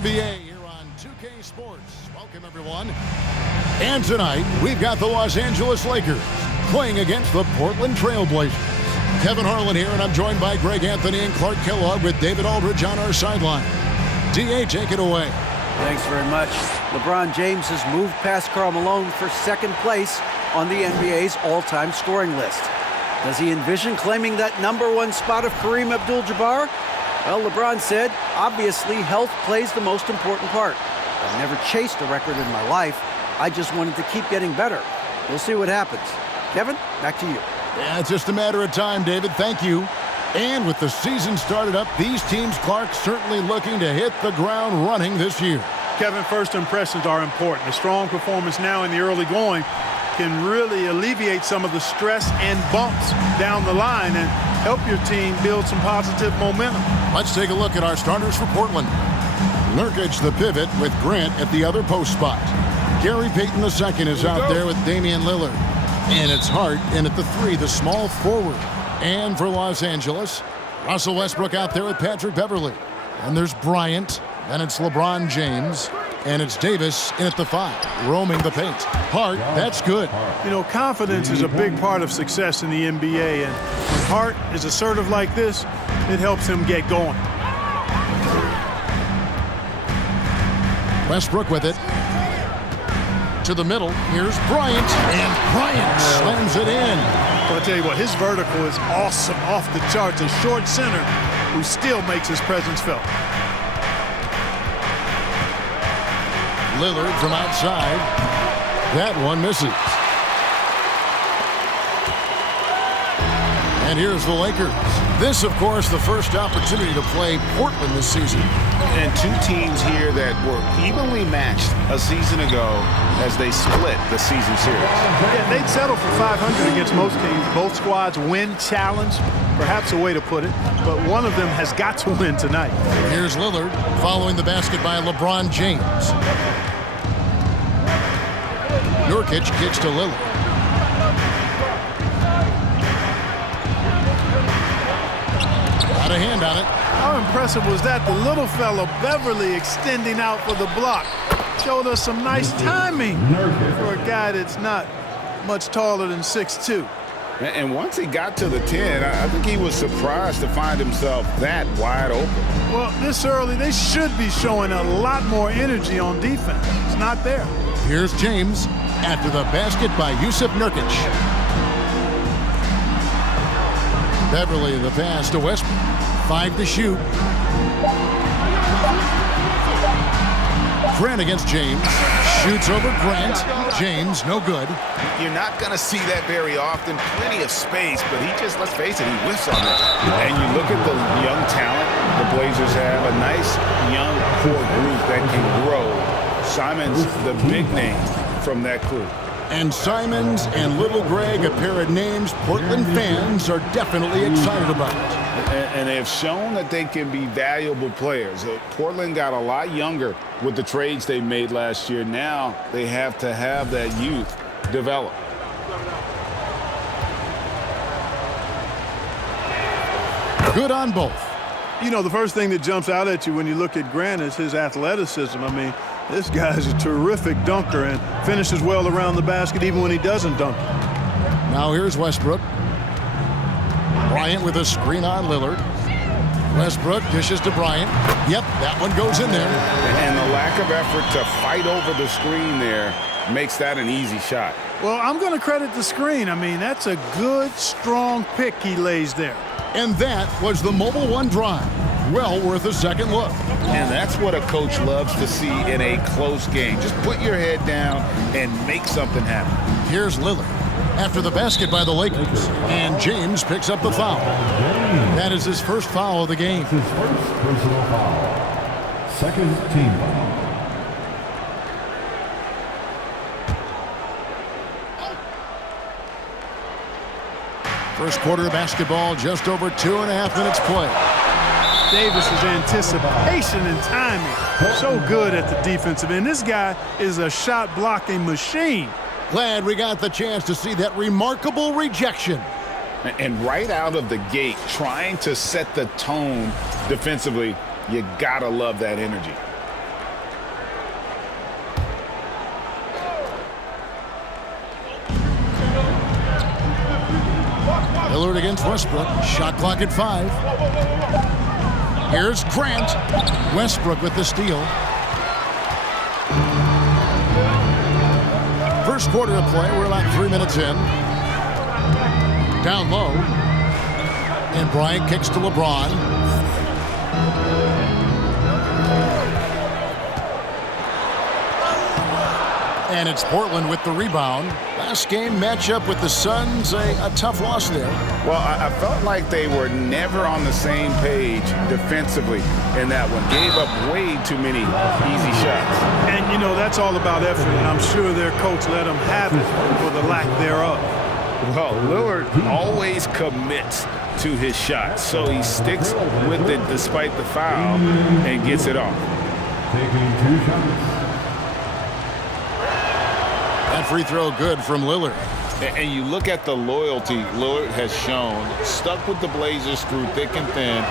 NBA here on 2K Sports. Welcome, everyone. And tonight, we've got the Los Angeles Lakers playing against the Portland Trail Blazers. Kevin Harlan here, and I'm joined by Greg Anthony and Clark Kellogg with David Aldridge on our sideline. DA, take it away. Thanks very much. LeBron James has moved past Karl Malone for second place on the NBA's all-time scoring list. Does he envision claiming that #1 spot of Kareem Abdul-Jabbar? Well, LeBron said, obviously, health plays the most important part. I've never chased a record in my life. I just wanted to keep getting better. We'll see what happens. Kevin, back to you. Yeah, it's just a matter of time, David. Thank you. And with the season started up, these teams, Clark, certainly looking to hit the ground running this year. Kevin, first impressions are important. A strong performance now in the early going can really alleviate some of the stress and bumps down the line and help your team build some positive momentum. Let's take a look at our starters for Portland. Nurkic, the pivot, with Grant at the other post spot. Gary Payton II is out there with Damian Lillard. And it's Hart in at the 3, the small forward. And for Los Angeles, Russell Westbrook out there with Patrick Beverley. And there's Bryant. Then it's LeBron James. And it's Davis in at the 5, roaming the paint. Hart, that's good. You know, confidence is a big part of success in the NBA. And when Hart is assertive like this, it helps him get going. Westbrook with it. To the middle, here's Bryant, and Bryant slams it in. Well, I'll tell you what, his vertical is awesome, off the charts. A short center who still makes his presence felt. Lillard from outside. That one misses. And here's the Lakers. This, of course, the first opportunity to play Portland this season. And two teams here that were evenly matched a season ago as they split the season series. Yeah, they'd settle for 500 against most teams. Both squads win challenge, perhaps a way to put it, but one of them has got to win tonight. Here's Lillard following the basket by LeBron James. Nurkic kicks to Lillard. Got a hand on it. How impressive was that? The little fella, Beverly, extending out for the block. Showed us some nice timing for a guy that's not much taller than 6'2". And once he got to the 10, I think he was surprised to find himself that wide open. Well, this early, they should be showing a lot more energy on defense. It's not there. Here's James after the basket by Yusuf Nurkic. Beverly the pass to Westbrook. 5 to shoot. Grant against James. Shoots over Grant. James, no good. You're not going to see that very often. Plenty of space, but he just, let's face it, he whiffs on it. And you look at the young talent the Blazers have, a nice young core group that can grow. Simon's the big name from that crew. And Simons and Little Greg, a pair of names Portland fans are definitely excited about. And they have shown that they can be valuable players. Portland got a lot younger with the trades they made last year. Now they have to have that youth develop. Good on both. You know, the first thing that jumps out at you when you look at Grant is his athleticism. I mean, this guy's a terrific dunker and finishes well around the basket even when he doesn't dunk. Now here's Westbrook. Bryant with a screen on Lillard. Westbrook dishes to Bryant. Yep, that one goes in there. And the lack of effort to fight over the screen there makes that an easy shot. Well, I'm going to credit the screen. I mean, that's a good, strong pick he lays there. And that was the Mobile One drive. Well worth a second look. And that's what a coach loves to see in a close game. Just put your head down and make something happen. Here's Lillard after the basket by the Lakers. And James picks up the foul. That is his first foul of the game. His first personal foul. Second team foul. First quarter of basketball, just over 2.5 minutes play. Davis's anticipation and timing, so good at the defensive end. This guy is a shot-blocking machine. Glad we got the chance to see that remarkable rejection. And right out of the gate, trying to set the tone defensively, you gotta love that energy. against Westbrook. Shot clock at 5. Here's Grant. Westbrook with the steal. First quarter of play. We're about 3 minutes in. Down low. And Bryant kicks to LeBron. And it's Portland with the rebound. Last game matchup with the Suns, a tough loss there. Well, I felt like they were never on the same page defensively in that one. Gave up way too many easy shots. And, you know, that's all about effort, and I'm sure their coach let them have it for the lack thereof. Well, Lillard always commits to his shots, so he sticks with it despite the foul and gets it off. Taking 2 shots. That free throw good from Lillard. And you look at the loyalty Lillard has shown, stuck with the Blazers through thick and thin.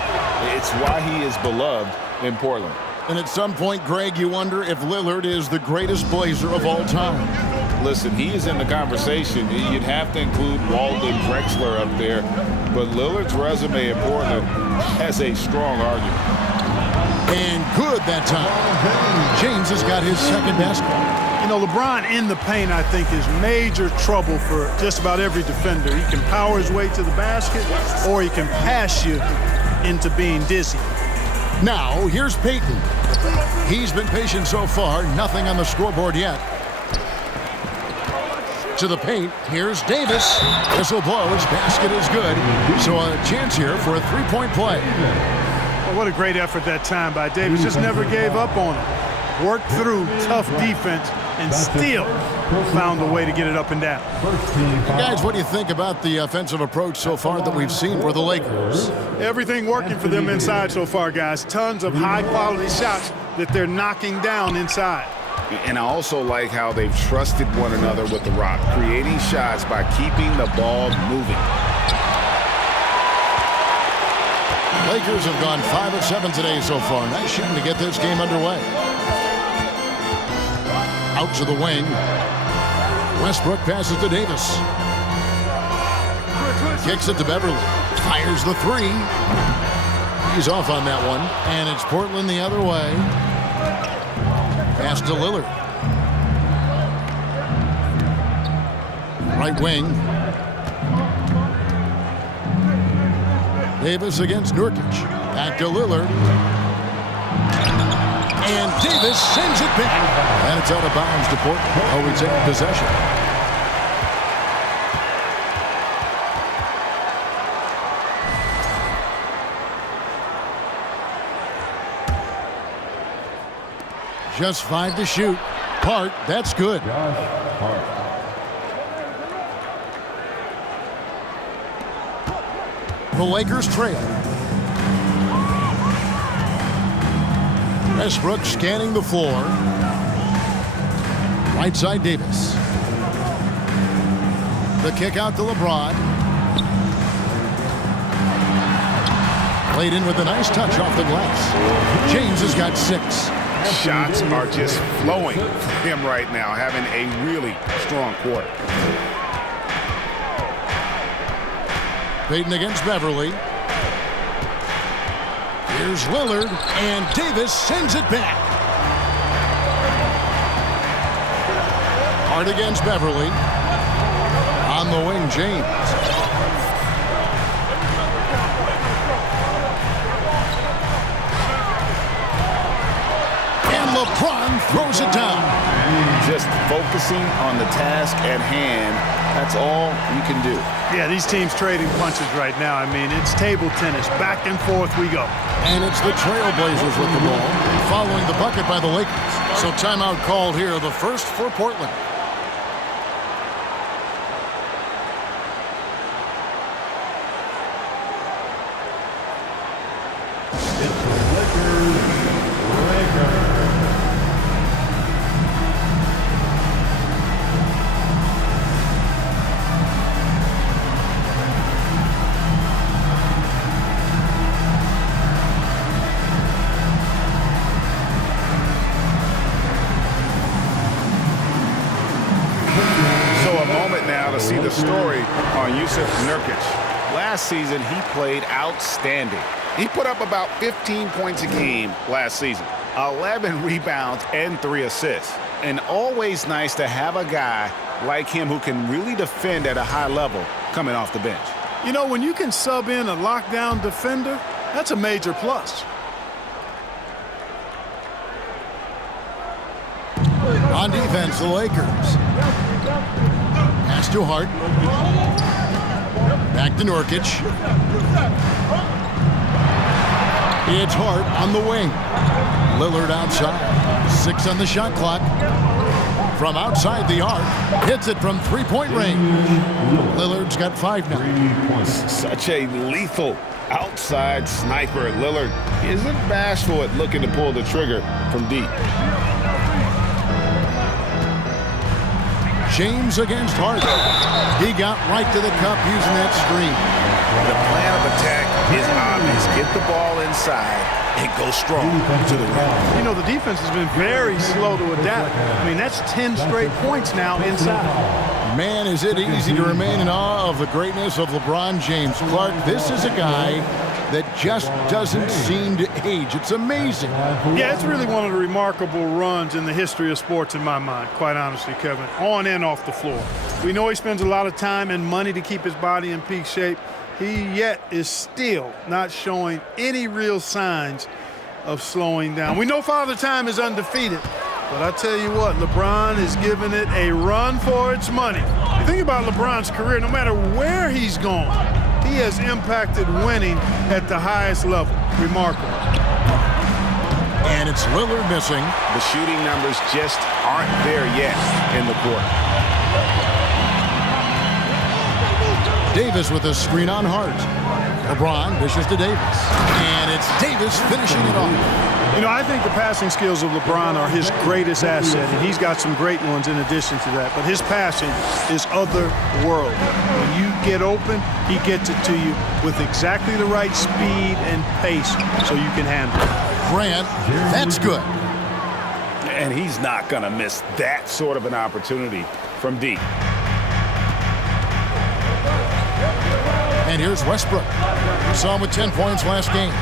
It's why he is beloved in Portland. And at some point, Greg, you wonder if Lillard is the greatest Blazer of all time. Listen, he is in the conversation. You'd have to include Walden Drexler up there, but Lillard's resume in Portland has a strong argument. And good that time. James has got his second basket. You know, LeBron in the paint, I think, is major trouble for just about every defender. He can power his way to the basket, or he can pass you into being dizzy. Now, here's Payton. He's been patient so far. Nothing on the scoreboard yet. To the paint. Here's Davis. Whistle blows. Basket is good. So a chance here for a three-point play. Well, what a great effort that time by Davis. Just never gave up on it. Worked through tough defense and still found a way to get it up and down. Guys, what do you think about the offensive approach so far that we've seen for the Lakers? Everything working for them inside so far, guys. Tons of high-quality shots that they're knocking down inside. And I also like how they've trusted one another with the rock, creating shots by keeping the ball moving. Lakers have gone 5 of 7 today so far. Nice shooting to get this game underway. Out to the wing. Westbrook passes to Davis. Kicks it to Beverly. Fires the 3. He's off on that one. And it's Portland the other way. Pass to Lillard. Right wing. Davis against Nurkic. Back to Lillard. And Davis sends it back. And it's out of bounds to Portland. Oh, we take possession. Just 5 to shoot. Hart, that's good. The Lakers trail. Westbrook scanning the floor. Right side Davis. The kick out to LeBron. Played in with a nice touch off the glass. James has got 6. Shots are just flowing for him right now, having a really strong quarter. Payton against Beverly. Here's Lillard, and Davis sends it back. Hart against Beverly. On the wing, James. And LeBron throws it down. Just focusing on the task at hand, that's all you can do. Yeah, these teams trading punches right now. I mean, it's table tennis. Back and forth we go. And it's the Trailblazers with the ball, following the bucket by the Lakers. So timeout called here, the first for Portland. See the story on Yusuf Nurkic. last season, he played outstanding. He put up about 15 points a game last season, 11 rebounds, and 3 assists. And always nice to have a guy like him who can really defend at a high level coming off the bench. You know, when you can sub in a lockdown defender, that's a major plus. On defense, the Lakers. Pass to Hart. Back to Nurkic. It's Hart on the wing. Lillard outside. 6 on the shot clock. From outside the arc. Hits it from three-point range. Lillard's got 5 now. Such a lethal outside sniper. Lillard isn't bashful at looking to pull the trigger from deep. James against Hart. He got right to the cup using that screen. The plan of attack is obvious. Get the ball inside and go strong to the rim. You know, the defense has been very slow to adapt. I mean, that's 10 straight points now inside. Man, is it easy to remain in awe of the greatness of LeBron James. Clark, this is a guy that just doesn't seem to age. It's amazing. Yeah, it's really one of the remarkable runs in the history of sports in my mind, quite honestly, Kevin, on and off the floor. We know he spends a lot of time and money to keep his body in peak shape. He yet is still not showing any real signs of slowing down. We know Father Time is undefeated, but I tell you what, LeBron is giving it a run for its money. You think about LeBron's career, no matter where he's gone, he has impacted winning at the highest level. Remarkable. And it's Lillard missing. The shooting numbers just aren't there yet in the court. Davis with a screen on Hart. LeBron dishes to Davis. And it's Davis finishing it off. You know, I think the passing skills of LeBron are his greatest asset, and he's got some great ones in addition to that. But his passing is otherworldly. When you get open, he gets it to you with exactly the right speed and pace so you can handle it. Grant, that's good. And he's not going to miss that sort of an opportunity from deep. And here's Westbrook. We saw him with 10 points last game.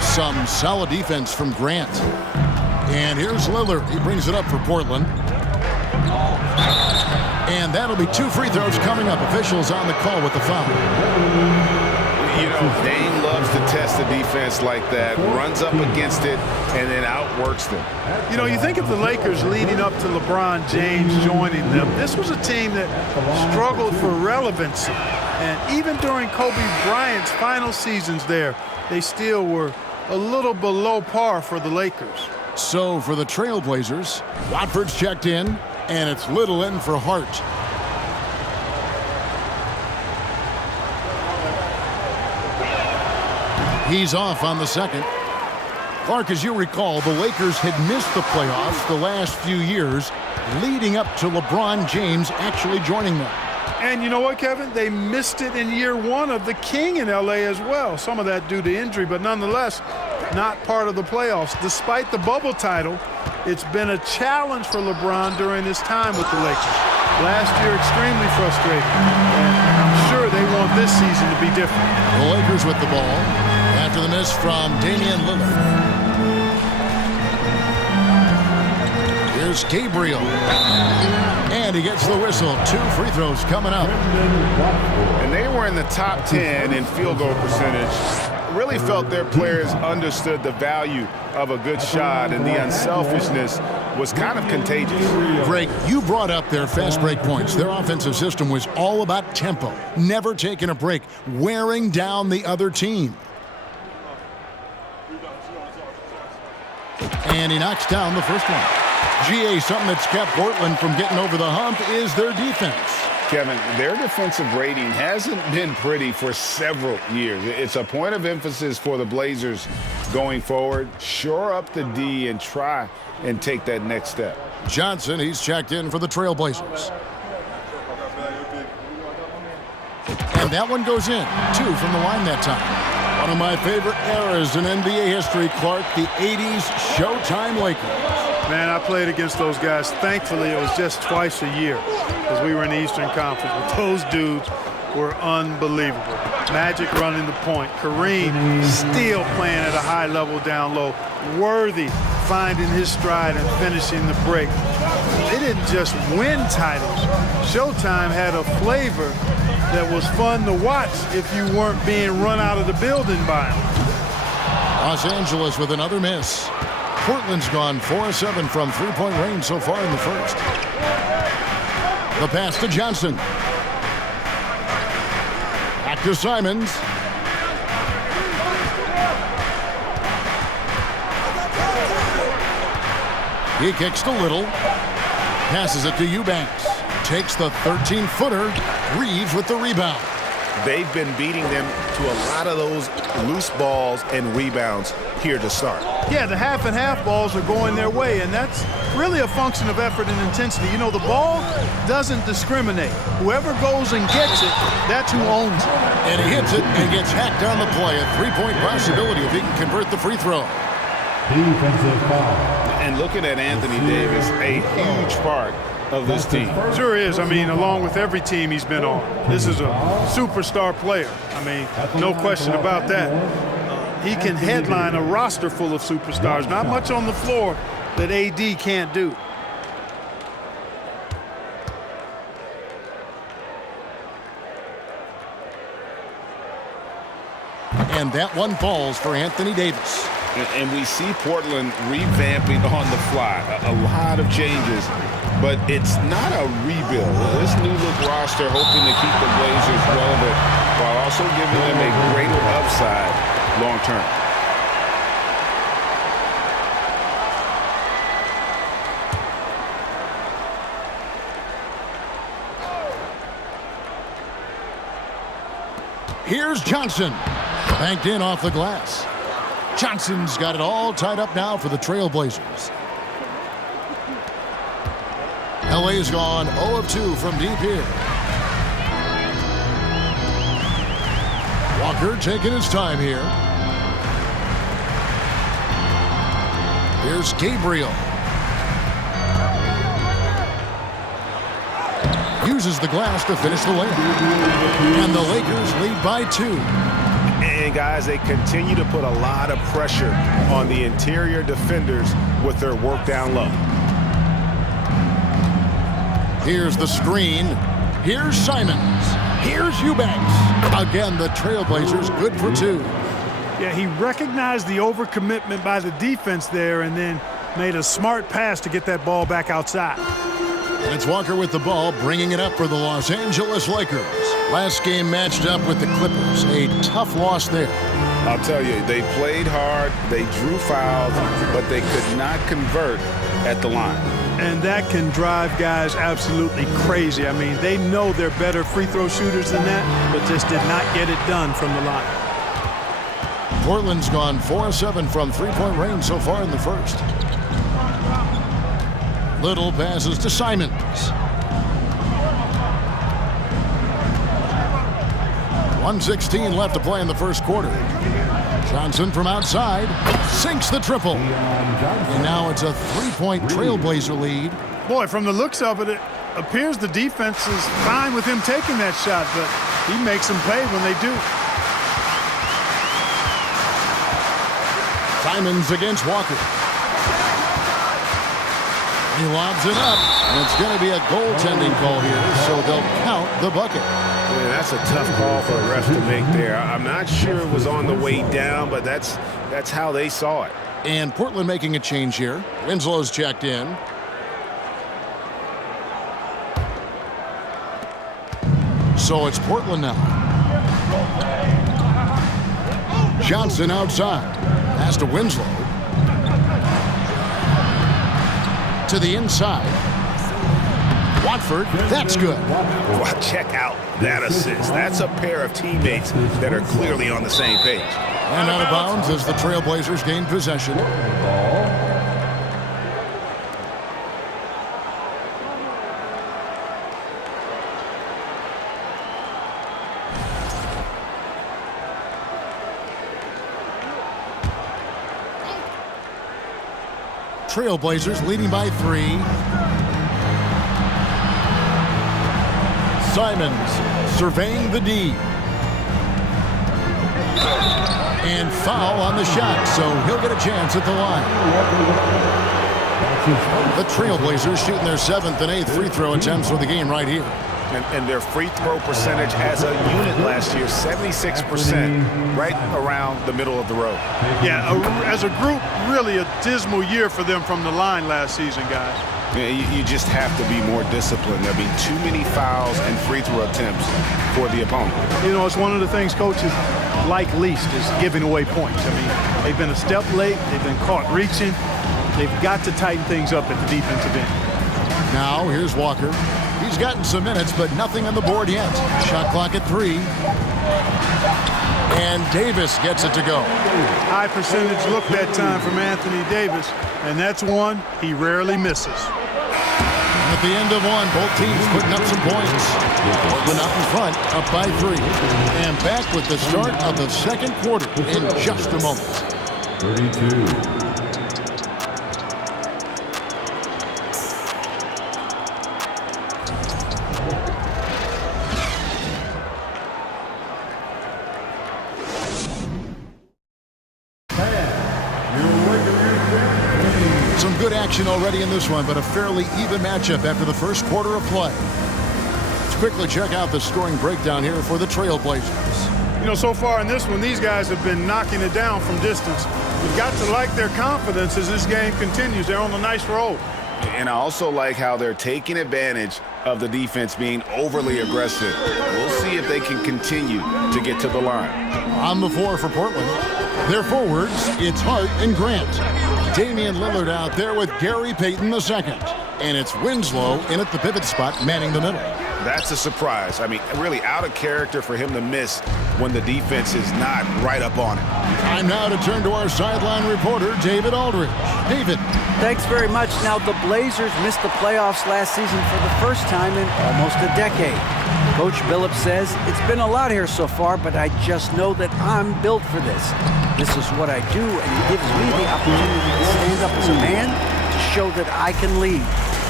Some solid defense from Grant. And here's Lillard. He brings it up for Portland. And that'll be 2 free throws coming up. Officials on the call with the foul. You know, Dame loves to test the defense like that, runs up against it, and then outworks them. You know, you think of the Lakers leading up to LeBron James joining them. This was a team that struggled for relevancy. And even during Kobe Bryant's final seasons there, they still were a little below par for the Lakers. So for the Trailblazers, Watford's checked in, and it's Little in for Hart. He's off on the second. Clark, as you recall, the Lakers had missed the playoffs the last few years, leading up to LeBron James actually joining them. And you know what, Kevin? They missed it in year 1 of the King in L.A. as well. Some of that due to injury, but nonetheless, not part of the playoffs. Despite the bubble title, it's been a challenge for LeBron during his time with the Lakers. Last year, extremely frustrating. And I'm sure they want this season to be different. The Lakers with the ball after the miss from Damian Lillard. Here's Gabriel. And he gets the whistle. 2 free throws coming up. And they were in the top 10 in field goal percentage. Really felt their players understood the value of a good shot, and the unselfishness was kind of contagious. Greg, you brought up their fast break points. Their offensive system was all about tempo, never taking a break, wearing down the other team. And he knocks down the first one. GA, something that's kept Portland from getting over the hump is their defense. Kevin, their defensive rating hasn't been pretty for several years. It's a point of emphasis for the Blazers going forward. Shore up the D and try and take that next step. Johnson, he's checked in for the Trailblazers. And that one goes in. 2 from the line that time. One of my favorite eras in NBA history, Clark, the 80s Showtime Lakers. Man, I played against those guys. Thankfully, it was just twice a year because we were in the Eastern Conference. But those dudes were unbelievable. Magic running the point. Kareem still playing at a high level down low. Worthy finding his stride and finishing the break. They didn't just win titles. Showtime had a flavor that was fun to watch if you weren't being run out of the building by them. Los Angeles with another miss. Portland's gone 4-7 from three-point range so far in the first. The pass to Johnson. Back to Simons. He kicks to Little. Passes it to Eubanks. Takes the 13-footer. Reeves with the rebound. They've been beating them to a lot of those loose balls and rebounds here to start. Yeah, the half and half balls are going their way, and that's really a function of effort and intensity. You know, the ball doesn't discriminate. Whoever goes and gets it, that's who owns it. And he hits it and gets hacked on the play. A three-point possibility if he can convert the free throw. Defensive foul. And looking at Anthony Davis, a huge part of this team. Sure is. I mean, along with every team he's been on. This is a superstar player. I mean, no question about that. He can headline a roster full of superstars. Not much on the floor that AD can't do. And that one falls for Anthony Davis. And we see Portland revamping on the fly. A lot of changes, but it's not a rebuild. This new look roster hoping to keep the Blazers relevant while also giving them a greater upside long term. Here's Johnson. Banked in off the glass. Johnson's got it all tied up now for the Trailblazers. LA's gone 0 of 2 from deep here. Walker taking his time here. Here's Gabriel. Uses the glass to finish the layup. And the Lakers lead by 2. And guys, they continue to put a lot of pressure on the interior defenders with their work down low. Here's the screen. Here's Simons. Here's Eubanks. Again, the Trailblazers good for 2. Yeah, he recognized the overcommitment by the defense there and then made a smart pass to get that ball back outside. And it's Walker with the ball, bringing it up for the Los Angeles Lakers. Last game matched up with the Clippers. A tough loss there. I'll tell you, they played hard, they drew fouls, but they could not convert at the line. And that can drive guys absolutely crazy. I mean, they know they're better free throw shooters than that, but just did not get it done from the line. Portland's gone 4-7 from three-point range so far in the first. Little passes to Simons. .116 left to play in the first quarter. Johnson from outside sinks the triple. And now it's a three-point Trailblazer lead. Boy, from the looks of it, it appears the defense is fine with him taking that shot, but he makes them pay when they do. Simons against Walker. He lobs it up, and it's going to be a goaltending call here, so they'll count the bucket. Yeah, that's a tough call for a ref to make there. I'm not sure it was on the way down, but that's how they saw it. And Portland making a change here. Winslow's checked in. So it's Portland now. Johnson outside. Pass to Winslow. To the inside. Watford, that's good. Well, check out that assist. That's a pair of teammates that are clearly on the same page. And out of bounds as the Trailblazers gain possession. Trailblazers leading by 3. Simons surveying the D. And foul on the shot, so he'll get a chance at the line. The Trailblazers shooting their 7th and 8th free throw attempts for the game right here. And their free throw percentage as a unit last year, 76%, right around the middle of the road. Yeah, as a group, really a dismal year for them from the line last season, guys. Yeah, you just have to be more disciplined. There'll be too many fouls and free throw attempts for the opponent. You know, it's one of the things coaches like least is giving away points. I mean, they've been a step late. They've been caught reaching. They've got to tighten things up at the defensive end. Now, here's Walker. He's gotten some minutes, but nothing on the board yet. Shot clock at 3. And Davis gets it to go. High percentage look that time from Anthony Davis, and that's one he rarely misses. At the end of one, both teams putting up some points. Portland out in front, up by 3. And back with the start of the second quarter in just a moment. 32. Some good action already in this one, but a fairly even matchup after the first quarter of play. Let's quickly check out the scoring breakdown here for the Trailblazers. You know, so far in this one, these guys have been knocking it down from distance. You've got to like their confidence as this game continues. They're on a nice roll. And I also like how they're taking advantage of the defense being overly aggressive. We'll see if they can continue to get to the line. On the floor for Portland, their forwards, it's Hart and Grant. Damian Lillard out there with Gary Payton II. And it's Winslow in at the pivot spot, manning the middle. That's a surprise. I mean, really out of character for him to miss when the defense is not right up on it. Time now to turn to our sideline reporter, David Aldridge. David. Thanks very much. Now, the Blazers missed the playoffs last season for the first time in almost a decade. Coach Billups says, it's been a lot here so far, but I just know that I'm built for this. This is what I do, and it gives me the opportunity to stand up as a man to show that I can lead.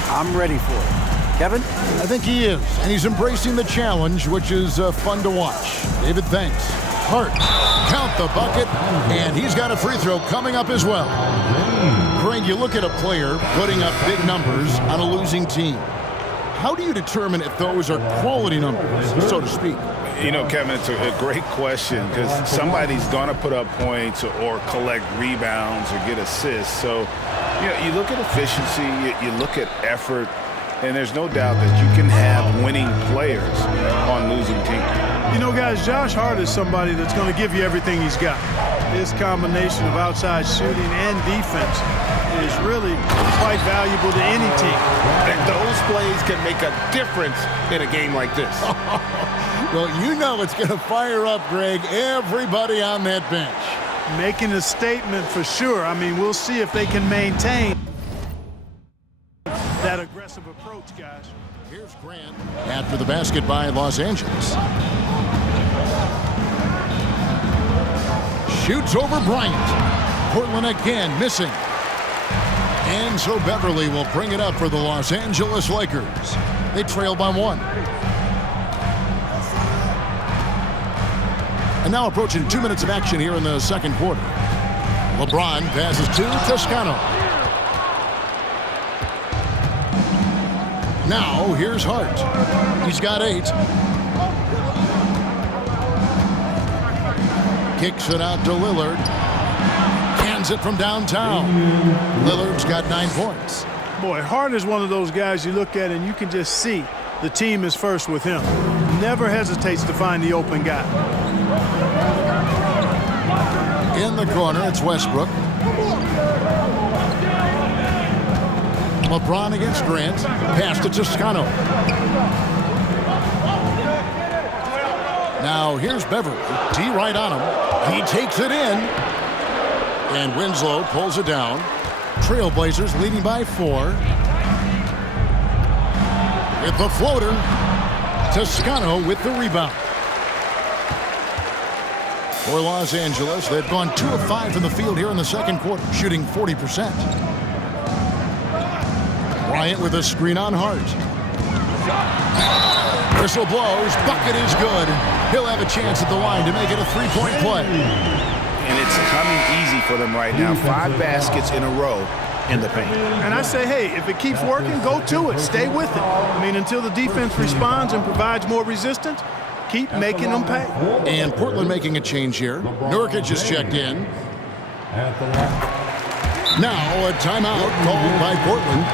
I'm ready for it. Kevin? I think he is, and he's embracing the challenge, which is fun to watch. David, thanks. Hart, count the bucket, and he's got a free throw coming up as well. Greg, you look at a player putting up big numbers on a losing team. How do you determine if those are quality numbers, so to speak? You know, Kevin, it's a great question because somebody's going to put up points or collect rebounds or get assists. So, you know, you look at efficiency, you look at effort, and there's no doubt that you can have winning players on losing teams. You know, guys, Josh Hart is somebody that's going to give you everything he's got. His combination of outside shooting and defense is really quite valuable to any team. And those plays can make a difference in a game like this. Well, you know it's going to fire up, Greg, everybody on that bench. Making a statement for sure. I mean, we'll see if they can maintain that aggressive approach, guys. Here's Grant after the basket by Los Angeles. Shoots over Bryant. Portland again missing. And so Beverly will bring it up for the Los Angeles Lakers. They trail by 1. And now approaching 2 minutes of action here in the second quarter. LeBron passes to Toscano. Now here's Hart. He's got 8. Kicks it out to Lillard. Cans it from downtown. Lillard's got 9 points. Boy, Hart is one of those guys you look at and you can just see the team is first with him. Never hesitates to find the open guy. In the corner, it's Westbrook. LeBron against Grant. Pass to Toscano. Now here's Beverly. T right on him. He takes it in. And Winslow pulls it down. Trailblazers leading by 4. With the floater. Toscano with the rebound. For Los Angeles, they've gone 2 of 5 from the field here in the second quarter, shooting 40%. Bryant with a screen on Hart. Whistle blows. Bucket is good. He'll have a chance at the line to make it a three-point play. And it's coming easy for them right now. 5 baskets in a row in the paint. And I say, hey, if it keeps working, go to it. Stay with it. I mean, until the defense responds and provides more resistance, keep making them pay. And Portland making a change here. Nurkic is checked in. Now a timeout called by Portland.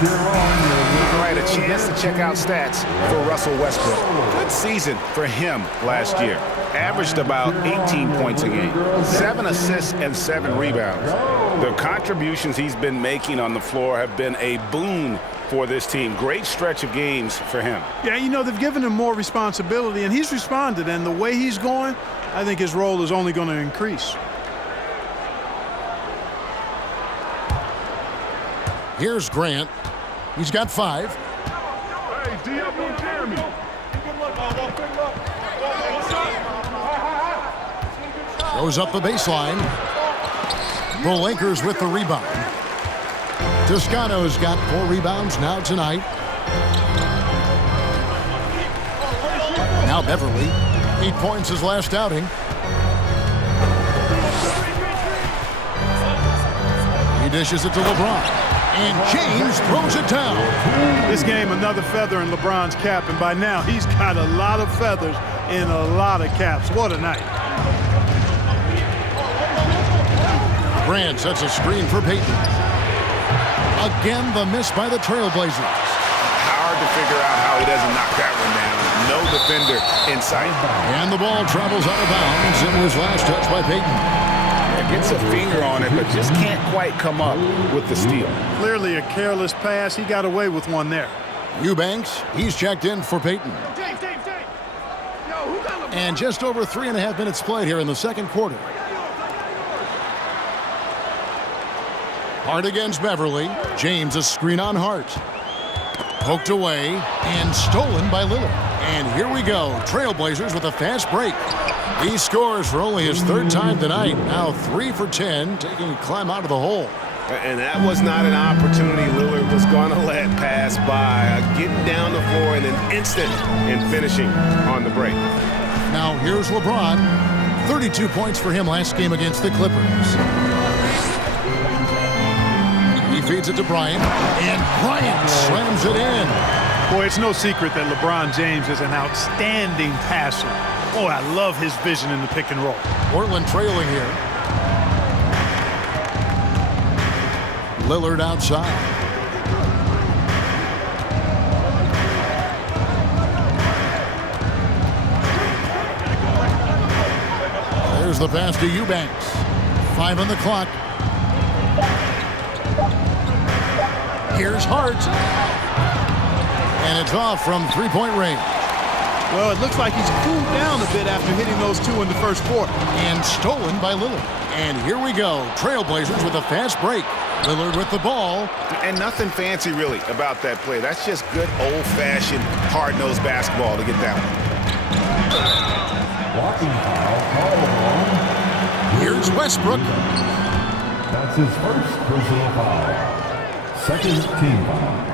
All right, a chance to check out stats for Russell Westbrook. Good season for him last year. Averaged about 18 points a game, 7 assists and 7 rebounds. The contributions he's been making on the floor have been a boon for this team. Great stretch of games for him. Yeah, you know, they've given him more responsibility, and he's responded. And the way he's going, I think his role is only going to increase. Here's Grant. He's got 5. Goes up the baseline. The Lakers with the rebound. Toscano's got 4 rebounds now tonight. Now Beverly. 8 points his last outing. He dishes it to LeBron. And James throws it down. This game, another feather in LeBron's cap, and by now he's got a lot of feathers in a lot of caps. What a night. Grant sets a screen for Payton. Again, the miss by the Trailblazers. Hard to figure out how he doesn't knock that one down. No defender in sight. And the ball travels out of bounds. It was last touched by Payton. Gets a finger on it, but just can't quite come up with the steal. Clearly a careless pass. He got away with one there. Eubanks, he's checked in for Payton. And just over 3.5 minutes played here in the second quarter. Hart against Beverly. James a screen on Hart. Poked away and stolen by Lillard. And here we go. Trailblazers with a fast break. He scores for only his 3rd time tonight. Now 3 for 10, taking a climb out of the hole. And that was not an opportunity Lillard was going to let pass by. Getting down the floor in an instant and finishing on the break. Now here's LeBron. 32 points for him last game against the Clippers. He feeds it to Bryant, and Bryant slams it in. Boy, it's no secret that LeBron James is an outstanding passer. Oh, I love his vision in the pick and roll. Portland trailing here. Lillard outside. There's the pass to Eubanks. 5 on the clock. Here's Hart. And it's off from 3-point range. Well, it looks like he's cooled down a bit after hitting those 2 in the first quarter. And stolen by Lillard. And here we go. Trailblazers with a fast break. Lillard with the ball. And nothing fancy, really, about that play. That's just good old-fashioned, hard-nosed basketball to get that one. Blocking foul called on. Here's Westbrook. That's his first personal foul. Second team foul.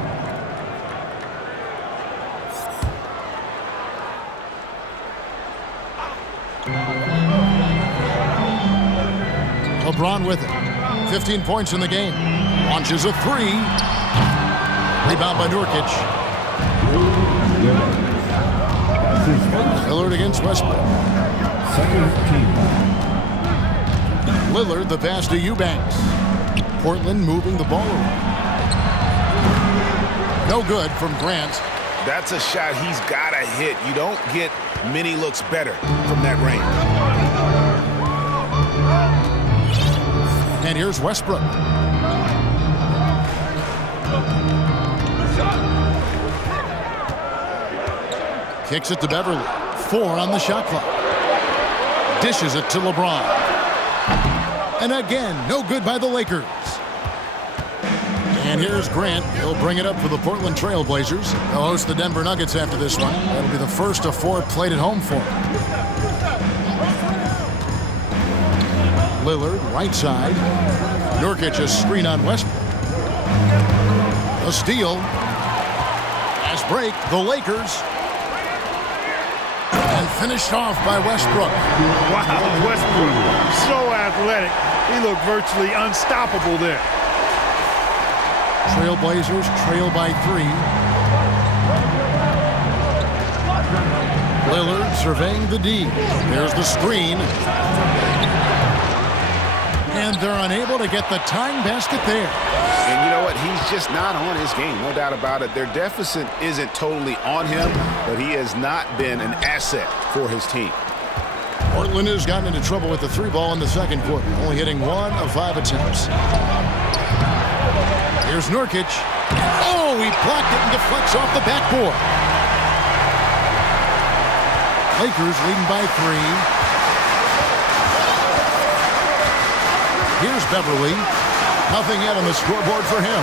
LeBron with it. 15 points in the game. Launches a 3. Rebound by Nurkic. Lillard against Westbrook. Second team. Lillard the pass to Eubanks. Portland moving the ball around. No good from Grant. That's a shot he's got to hit. You don't get many looks better from that range. And here's Westbrook. Kicks it to Beverly. 4 on the shot clock. Dishes it to LeBron. And again, no good by the Lakers. And here's Grant. He'll bring it up for the Portland Trail Blazers. They'll host the Denver Nuggets after this one. That'll be the first of 4 played at home for him. Lillard, right side. Nurkic, a screen on Westbrook. A steal. Fast break, the Lakers. And finished off by Westbrook. Wow, Westbrook, so athletic. He looked virtually unstoppable there. Trailblazers trail by 3. Lillard surveying the D. There's the screen. And they're unable to get the tying basket there. And you know what? He's just not on his game, no doubt about it. Their deficit isn't totally on him, but he has not been an asset for his team. Portland has gotten into trouble with the 3 ball in the second quarter, only hitting 1 of 5 attempts. Here's Nurkic. Oh, he blocked it and deflects off the backboard. Lakers leading by 3. Here's Beverly. Nothing yet on the scoreboard for him.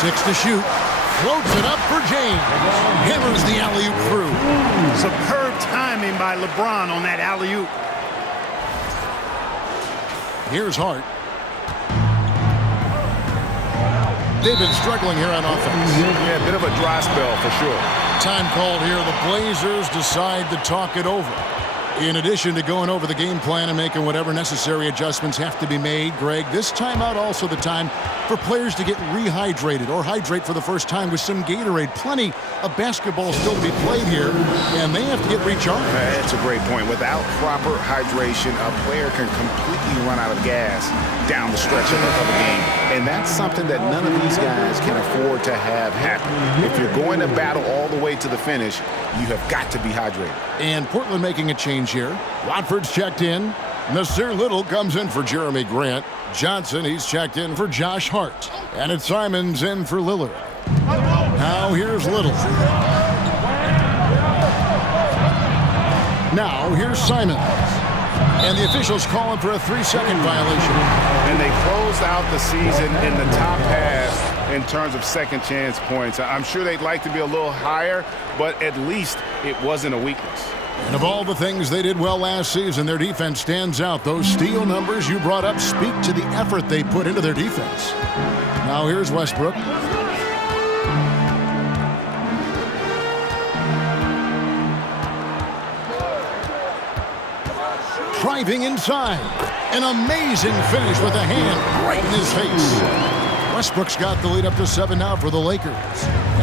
6 to shoot. Floats it up for James. Hammers the alley-oop through. Superb timing by LeBron on that alley-oop. Here's Hart. They've been struggling here on offense. Yeah, a bit of a dry spell for sure. Time called here. The Blazers decide to talk it over. In addition to going over the game plan and making whatever necessary adjustments have to be made, Greg, this timeout also the time for players to get rehydrated or hydrate for the first time with some Gatorade. Plenty of basketball still to be played here, and they have to get recharged. That's a great point. Without proper hydration, a player can completely run out of gas down the stretch of a game. And that's something that none of these guys can afford to have happen. If you're going to battle all the way to the finish, you have got to be hydrated. And Portland making a change here. Watford's checked in. Nasir Little comes in for Jeremy Grant. Johnson, he's checked in for Josh Hart. And it's Simons in for Lillard. Now here's Little. Now here's Simons. And the officials calling for a 3-second violation. And they closed out the season in the top half in terms of second chance points. I'm sure they'd like to be a little higher, but at least it wasn't a weakness. And of all the things they did well last season, their defense stands out. Those steal numbers you brought up speak to the effort they put into their defense. Now here's Westbrook. Driving inside. An amazing finish with a hand right in his face. Westbrook's got the lead up to 7 now for the Lakers.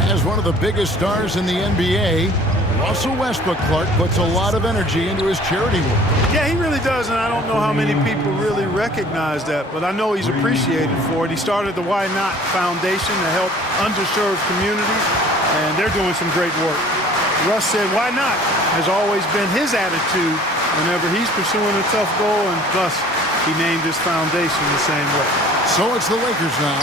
As one of the biggest stars in the NBA, Russell Westbrook, Clark, puts a lot of energy into his charity work. Yeah, he really does, and I don't know how many people really recognize that, but I know he's appreciated for it. He started the Why Not Foundation to help underserved communities, and they're doing some great work. Russ said, why not, has always been his attitude whenever he's pursuing a tough goal, and thus he named his foundation the same way. So it's the Lakers now.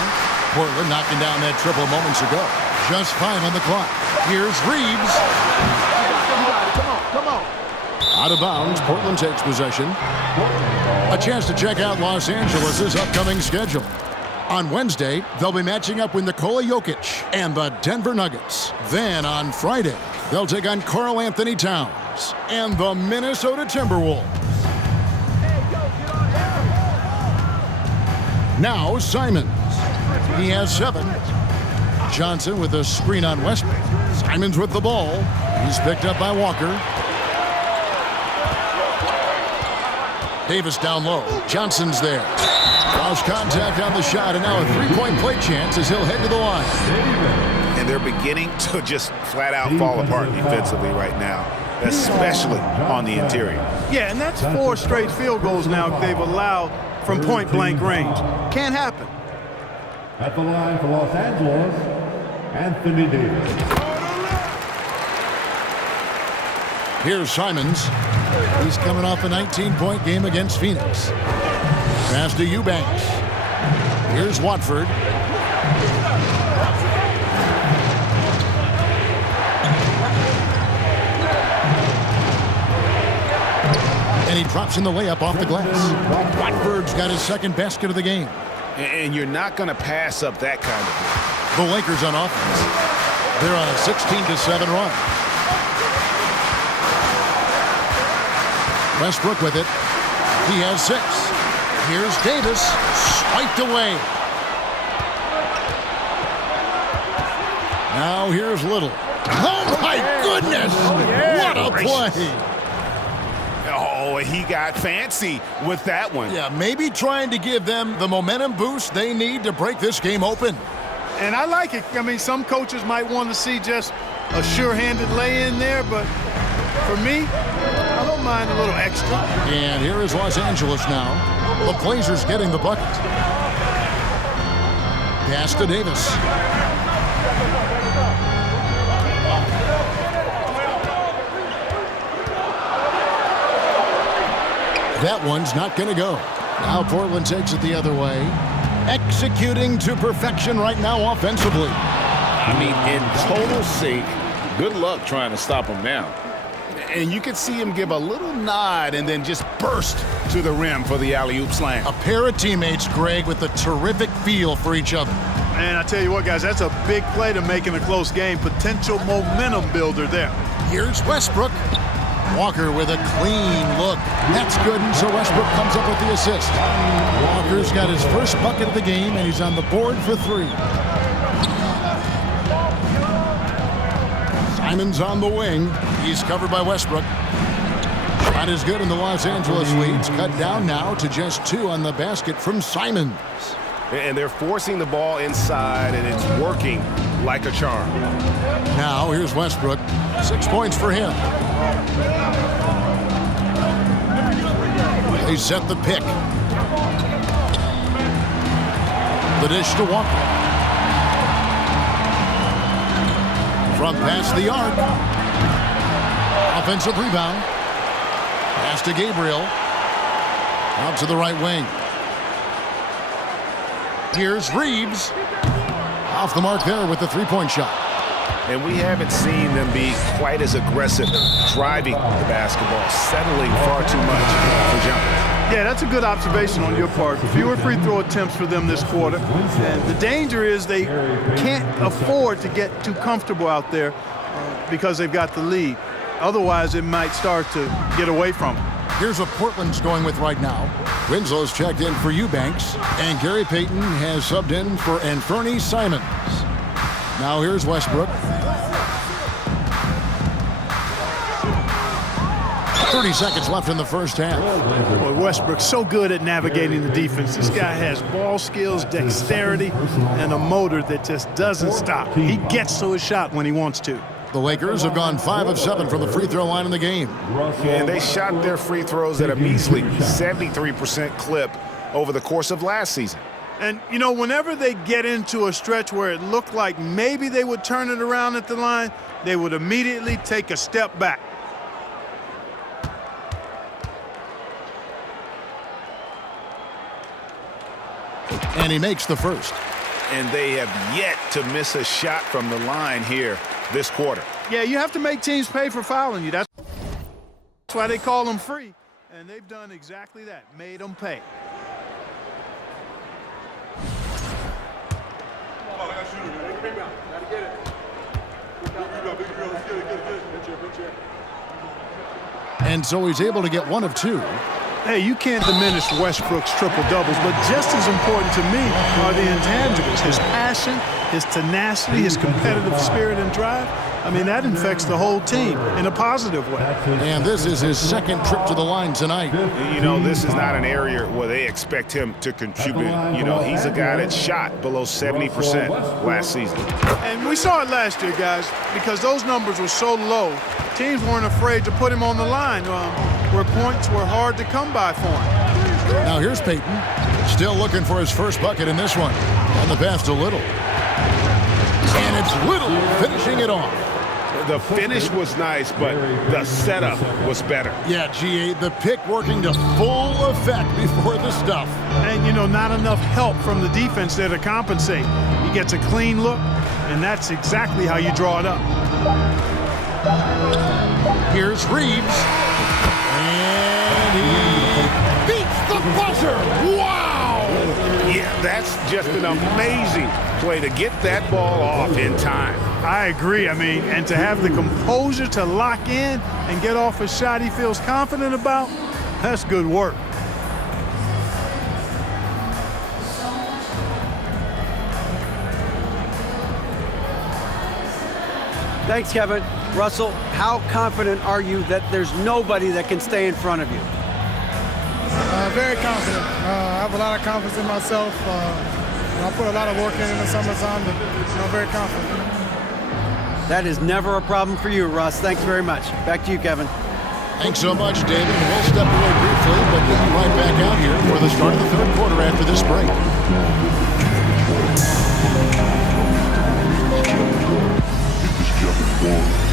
Portland knocking down that triple moments ago. Just 5 on the clock. Here's Reeves. Come on. Out of bounds, Portland takes possession. A chance to check out Los Angeles' upcoming schedule. On Wednesday, they'll be matching up with Nikola Jokic and the Denver Nuggets. Then on Friday, they'll take on Karl Anthony Towns and the Minnesota Timberwolves. Now Simons. He has 7. Johnson with a screen on Westbrook. Simons with the ball. He's picked up by Walker. Davis down low. Johnson's there. Lost contact on the shot, and now a 3-point play chance as he'll head to the line. And they're beginning to just flat out fall apart defensively right now, especially on the interior. Yeah, and that's 4 straight field goals now they've allowed from point-blank range. Can't happen. At the line for Los Angeles, Anthony Davis. Here's Simons. He's coming off a 19-point game against Phoenix. Pass to Eubanks. Here's Watford. And he drops in the layup off the glass. Watford's got his second basket of the game. And you're not going to pass up that kind of thing. The Lakers on offense. They're on a 16-7 run. Westbrook with it. He has 6. Here's Davis. Swiped away. Now here's Little. Oh, my goodness! What a play! Oh, he got fancy with that one. Yeah, maybe trying to give them the momentum boost they need to break this game open. And I like it. I mean, some coaches might want to see just a sure-handed lay-in there, but for me, I don't mind a little extra. And here is Los Angeles now. The Blazers getting the bucket. Pass to Davis. That one's not going to go. Now Portland takes it the other way. Executing to perfection right now offensively. I mean, in total sync. Good luck trying to stop him now. And you can see him give a little nod and then just burst to the rim for the alley-oop slam. A pair of teammates, Greg, with a terrific feel for each other. And I tell you what, guys, that's a big play to make in a close game. Potential momentum builder there. Here's Westbrook. Walker with a clean look. That's good, and so Westbrook comes up with the assist. Walker's got his first bucket of the game, and he's on the board for 3. Simon's on the wing. He's covered by Westbrook. Shot is good, and the Los Angeles leads cut down now to just 2 on the basket from Simons. And they're forcing the ball inside, and it's working like a charm. Now here's Westbrook. 6 points for him. They set the pick. The dish to Walker. From past the arc. Offensive rebound. Pass to Gabriel. Out to the right wing. Here's Reeves. Off the mark there with the 3-point shot. And we haven't seen them be quite as aggressive driving the basketball, settling far too much for jumpers. Yeah, that's a good observation on your part. Fewer free throw attempts for them this quarter. And the danger is they can't afford to get too comfortable out there because they've got the lead. Otherwise, it might start to get away from them. Here's what Portland's going with right now. Winslow's checked in for Eubanks, and Gary Payton has subbed in for Anthony Simons. Now here's Westbrook. 30 seconds left in the first half. Boy, Westbrook's so good at navigating the defense. This guy has ball skills, dexterity, and a motor that just doesn't stop. He gets to his shot when he wants to. The Lakers have gone 5 of 7 from the free throw line in the game. And they shot their free throws at a measly 73% clip over the course of last season. And, you know, whenever they get into a stretch where it looked like maybe they would turn it around at the line, they would immediately take a step back. And he makes the first. And they have yet to miss a shot from the line here this quarter. Yeah, you have to make teams pay for fouling you. That's why they call them free. And they've done exactly that, made them pay. And so he's able to get 1 of 2. Hey, you can't diminish Westbrook's triple-doubles, but just as important to me are the intangibles. His passion, his tenacity, his competitive spirit and drive. I mean, that infects the whole team in a positive way. And this is his second trip to the line tonight. You know, this is not an area where they expect him to contribute. You know, he's a guy that shot below 70% last season. And we saw it last year, guys, because those numbers were so low. Teams weren't afraid to put him on the line where points were hard to come by for him. Now here's Payton, still looking for his first bucket in this one. On the pass to Little. And it's Little finishing it off. The finish was nice, but the setup was better. Yeah, GA, the pick working to full effect before the stuff. And, you know, not enough help from the defense there to compensate. He gets a clean look, and that's exactly how you draw it up. Here's Reeves. And he beats the buzzer. Wow! Yeah, that's just an amazing play to get that ball off in time. I agree. I mean, and to have the composure to lock in and get off a shot he feels confident about, that's good work. Thanks, Kevin. Russell, how confident are you that there's nobody that can stay in front of you? Very confident. I have a lot of confidence in myself. I put a lot of work in the summertime, but very confident. That is never a problem for you, Russ. Thanks very much. Back to you, Kevin. Thanks so much, David. We'll step away briefly, but we'll be right back out here for the start of the third quarter after this break. This is Kevin Warren.